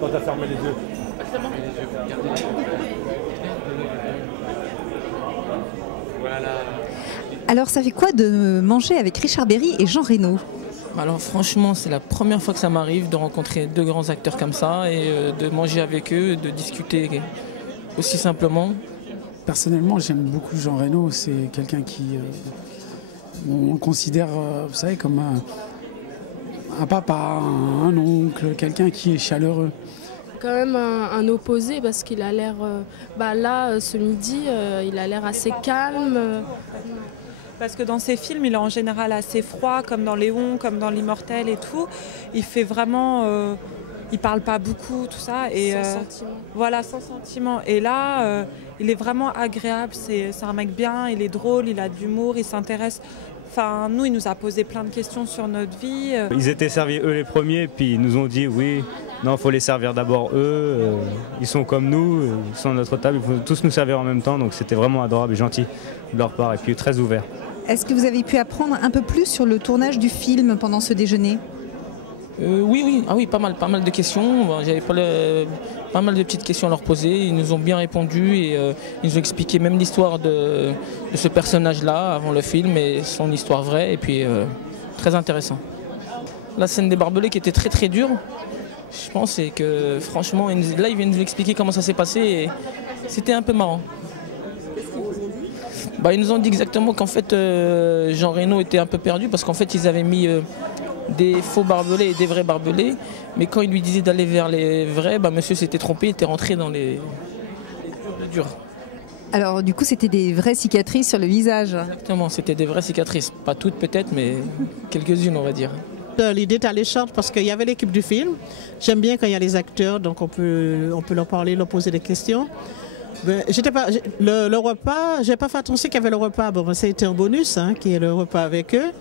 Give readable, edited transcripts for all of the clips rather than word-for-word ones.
Quand tu as fermé les yeux. Voilà. Alors ça fait quoi de manger avec Richard Berry et Jean Reno? Alors franchement, c'est la première fois que ça m'arrive de rencontrer deux grands acteurs comme ça et de manger avec eux, de discuter aussi simplement. Personnellement, j'aime beaucoup Jean Reno. C'est quelqu'un qui, on le considère, vous savez, comme un papa, un oncle, quelqu'un qui est chaleureux. Quand même un opposé parce qu'il a l'air, là ce midi, il a l'air assez calme. Parce que dans ses films, il est en général assez froid, comme dans Léon, comme dans L'Immortel et tout. Il fait vraiment, il parle pas beaucoup, tout ça. Et, sans sentiment. Voilà, sans sentiment. Et là, il est vraiment agréable. C'est un mec bien, il est drôle, il a de l'humour, il s'intéresse. Enfin, nous, il nous a posé plein de questions sur notre vie. Ils étaient servis eux les premiers, puis ils nous ont dit oui, non, il faut les servir d'abord eux. Ils sont comme nous, ils sont à notre table, il faut tous nous servir en même temps. Donc c'était vraiment adorable et gentil de leur part, et puis très ouvert. Est-ce que vous avez pu apprendre un peu plus sur le tournage du film pendant ce déjeuner? Oui, pas mal de questions. J'avais pas mal de petites questions à leur poser. Ils nous ont bien répondu et ils nous ont expliqué même l'histoire de ce personnage-là avant le film et son histoire vraie. Et puis très intéressant. La scène des barbelés qui était très très dure. Je pense que franchement, là ils viennent nous expliquer comment ça s'est passé et c'était un peu marrant. Ils nous ont dit exactement qu'en fait Jean Reno était un peu perdu parce qu'en fait ils avaient mis des faux barbelés et des vrais barbelés, mais quand il lui disait d'aller vers les vrais, monsieur s'était trompé, il était rentré dans les durs. Alors du coup c'était des vraies cicatrices sur le visage? Exactement, c'était des vraies cicatrices, pas toutes peut-être, mais quelques-unes on va dire. L'idée est alléchante parce qu'il y avait l'équipe du film. J'aime bien quand il y a les acteurs, donc on peut leur parler, leur poser des questions. Le repas, j'ai pas fait attention qu'il y avait le repas. Ça a été un bonus, qui est le repas avec eux.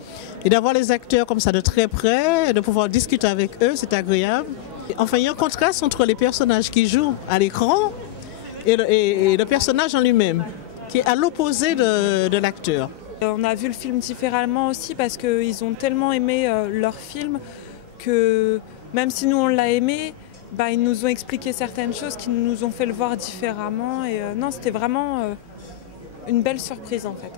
Et d'avoir les acteurs comme ça de très près, de pouvoir discuter avec eux, c'est agréable. Enfin, il y a un contraste entre les personnages qui jouent à l'écran et le personnage en lui-même, qui est à l'opposé de l'acteur. On a vu le film différemment aussi parce qu'ils ont tellement aimé leur film que même si nous on l'a aimé, ils nous ont expliqué certaines choses qui nous ont fait le voir différemment. Et non, c'était vraiment une belle surprise en fait.